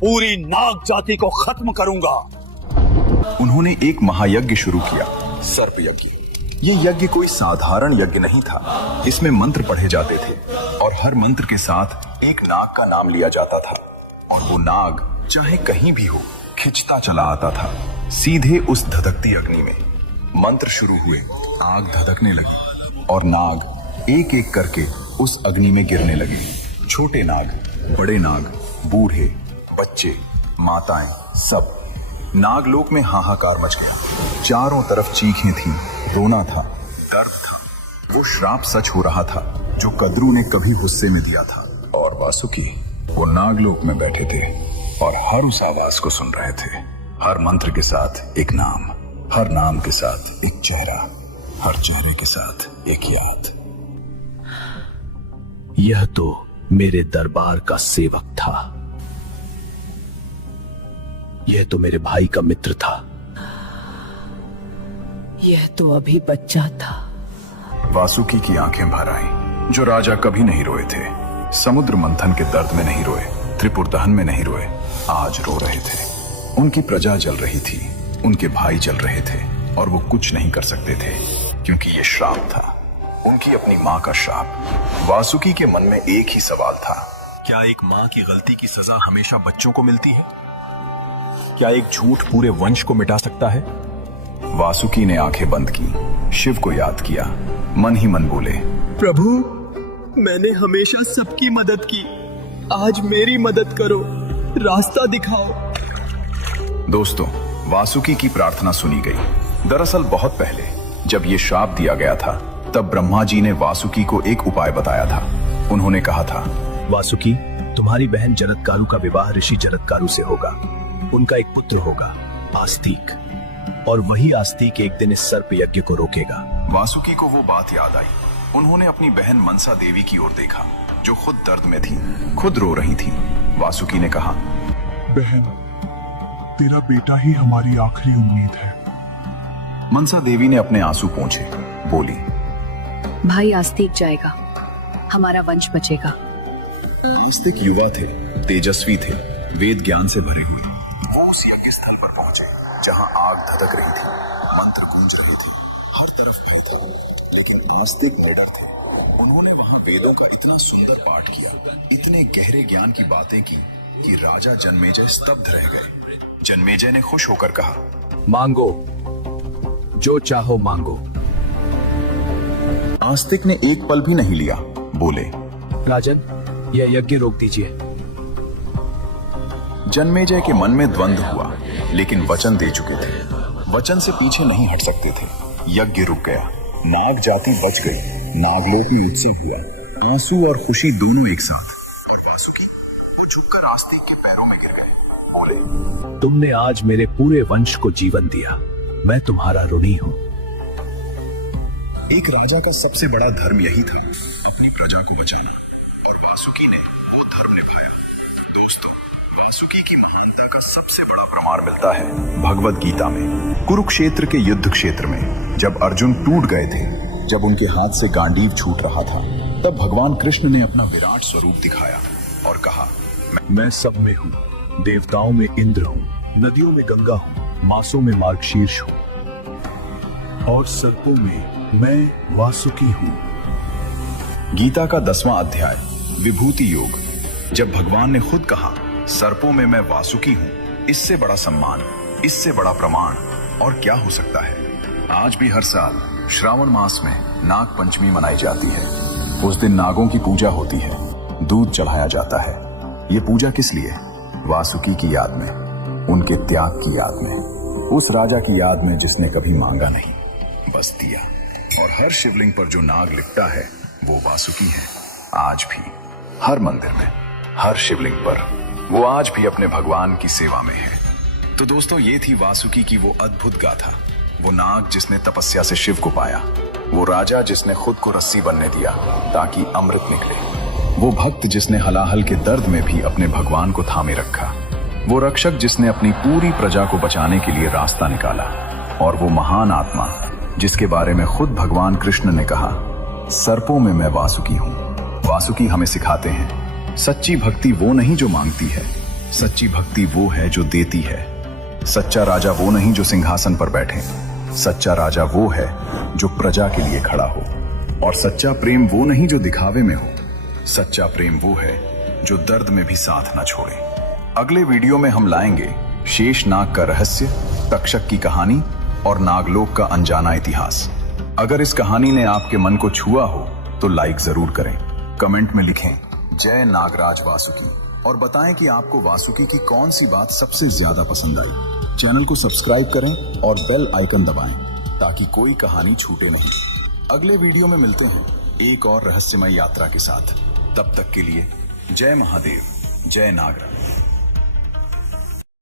पूरी नाग जाति को खत्म करूंगा। उन्होंने एक महायज्ञ शुरू किया, सर्प यज्ञ। ये यज्ञ कोई साधारण यज्ञ नहीं था। इसमें मंत्र पढ़े जाते थे और हर मंत्र के साथ एक नाग का नाम लिया जाता था और वो नाग चाहे कहीं भी हो खिंचता चला आता था सीधे उस धधकती अग्नि में। मंत्र शुरू हुए, आग धधकने लगी और नाग एक एक करके उस अग्नि में गिरने लगे। छोटे नाग, बड़े नाग, बूढ़े, बच्चे, माताएं, सब। नागलोक में हाहाकार मच गया। चारों तरफ चीखें थीं, रोना था, दर्द था। वो श्राप सच हो रहा था जो कद्रू ने कभी गुस्से में दिया था। और वासुकी वो नागलोक में बैठे थे और हर उस आवाज को सुन रहे थे। हर मंत्र के साथ एक नाम, हर नाम के साथ एक चेहरा, हर चेहरे के साथ एक याद। यह तो मेरे दरबार का सेवक था। यह तो मेरे भाई का मित्र था। यह तो अभी बच्चा था। वासुकी की आंखें भर आईं। जो राजा कभी नहीं रोए थे, समुद्र मंथन के दर्द में नहीं रोए, त्रिपुर दहन में नहीं रोए, आज रो रहे थे। उनकी प्रजा जल रही थी, उनके भाई जल रहे थे और वो कुछ नहीं कर सकते थे क्योंकि ये श्राप था, उनकी अपनी माँ का श्राप। वासुकी के मन में एक ही सवाल था, क्या एक माँ की गलती की सजा हमेशा बच्चों को मिलती है? क्या एक झूठ पूरे वंश को मिटा सकता है? वासुकी ने आंखें बंद की, शिव को याद किया, मन ही मन बोले, प्रभु, मैंने हमेशा सबकी मदद की, आज मेरी मदद करो, रास्ता दिखाओ। दोस्तों, वासुकी की प्रार्थना सुनी गई। दरअसल बहुत पहले जब ये श्राप दिया गया था, तब ब्रह्मा जी ने वासुकी को एक उपाय बताया था। उन्होंने कहा था, वासुकी, तुम्हारी बहन जरत्कारु का विवाह ऋषि जरत्कारु से होगा। उनका एक पुत्र होगा, आस्तिक, और वही आस्तिक एक दिन इस सर्प यज्ञ को रोकेगा। वासुकी को वो बात याद आई। उन्होंने अपनी बहन मनसा देवी की ओर देखा, जो खुद दर्द में थी, खुद रो रही थी। वासुकी ने कहा, बहन, तेरा बेटा ही हमारी आखिरी उम्मीद है। मनसा देवी ने अपने आंसू पोंछे, बोली, भाई आस्तिक जाएगा, हमारा वंश बचेगा। आस्तिक युवा थे, तेजस्वी थे, वेद ज्ञान से भरे हुए। वो उस यज्ञ स्थल पर पहुंचे जहां आग धधक रही थी, मंत्र गूंज रहे थे, हर तरफ भय था। लेकिन आस्तिक निडर थे। उन्होंने वहां वेदों का इतना सुंदर पाठ किया, इतने गहरे ज्ञान की बातें की कि राजा जन्मेजय स्तब्ध रह गए। जन्मेजय ने खुश होकर कहा, मांगो, जो चाहो मांगो। आस्तिक ने एक पल भी नहीं लिया, बोले, राजन, यह यज्ञ रोक दीजिए। जन्मेजय के मन में द्वंद्व हुआ, लेकिन वचन दे चुके थे, वचन से पीछे नहीं हट सकते थे। यज्ञ रुक गया, नाग जाति बच गई। नागलोक में उत्सव हुआ, आंसू और खुशी दोनों एक साथ। और वासुकी वो झुककर आस्तिक के पैरों में गिर गए, बोले, तुमने आज मेरे पूरे वंश को जीवन दिया, मैं तुम्हारा ऋणी हूं। एक राजा का सबसे बड़ा धर्म यही था, अपनी प्रजा को बचाना, और वासुकी ने वो धर्म निभाया। दोस्तों, वासुकी की महानता का सबसे बड़ा प्रमाण मिलता है भगवद गीता में। कुरुक्षेत्र के युद्ध क्षेत्र में जब अर्जुन टूट गए थे, जब उनके हाथ से गांडीव छूट रहा था, तब भगवान कृष्ण ने अपना विराट स्वरूप दिखाया और कहा, मैं सब में हूँ, देवताओं में इंद्र हूँ, नदियों में गंगा हूँ, मासों में मार्गशीर्ष हूँ, और सर्पों में मैं वासुकी हूँ। गीता का 10वां अध्याय, विभूति योग। जब भगवान ने खुद कहा, सर्पों में मैं वासुकी हूँ, इससे बड़ा सम्मान, इससे बड़ा प्रमाण और क्या हो सकता है। आज भी हर साल श्रावण मास में नाग पंचमी मनाई जाती है। उस दिन नागों की पूजा होती है, दूध चढ़ाया जाता है। ये पूजा किस लिए? वासुकी की याद में, उनके त्याग की याद में, उस राजा की याद में जिसने कभी मांगा नहीं, बस दिया। और हर शिवलिंग पर जो नाग लिखता है वो वासुकी है। आज भी हर मंदिर में, हर शिवलिंग पर वो आज भी अपने भगवान की सेवा में है। तो दोस्तों, ये थी वासुकी की वो अद्भुत गाथा। वो नाग जिसने तपस्या से शिव को पाया, वो राजा जिसने खुद को रस्सी बनने दिया ताकि अमृत निकले, वो भक्त जिसने हलाहल के दर्द में भी अपने भगवान को थामे रखा, वो रक्षक जिसने अपनी पूरी प्रजा को बचाने के लिए रास्ता निकाला, और वो महान आत्मा जिसके बारे में खुद भगवान कृष्ण ने कहा, सर्पों में मैं वासुकी हूँ। वासुकी हमें सिखाते हैं, सच्ची भक्ति वो नहीं जो मांगती है, सच्ची भक्ति वो है जो देती है। सच्चा राजा वो नहीं जो सिंहासन पर बैठे, सच्चा राजा वो है जो प्रजा के लिए खड़ा हो। और सच्चा प्रेम वो नहीं जो दिखावे में हो, सच्चा प्रेम वो है जो दर्द में भी साथ ना छोड़े। अगले वीडियो में हम लाएंगे शेष नाग का रहस्य, तक्षक की कहानी और नागलोक का अनजाना इतिहास। अगर इस कहानी ने आपके मन को छुआ हो तो लाइक जरूर करें, कमेंट में लिखें जय नागराज वासुकी और बताएं कि आपको वासुकी की कौन सी बात सबसे ज्यादा पसंद आई। चैनल को सब्सक्राइब करें और बेल आइकन दबाएं ताकि कोई कहानी छूटे नहीं। अगले वीडियो में मिलते हैं एक और रहस्यमय यात्रा के साथ। तब तक के लिए जय महादेव, जय नागराज।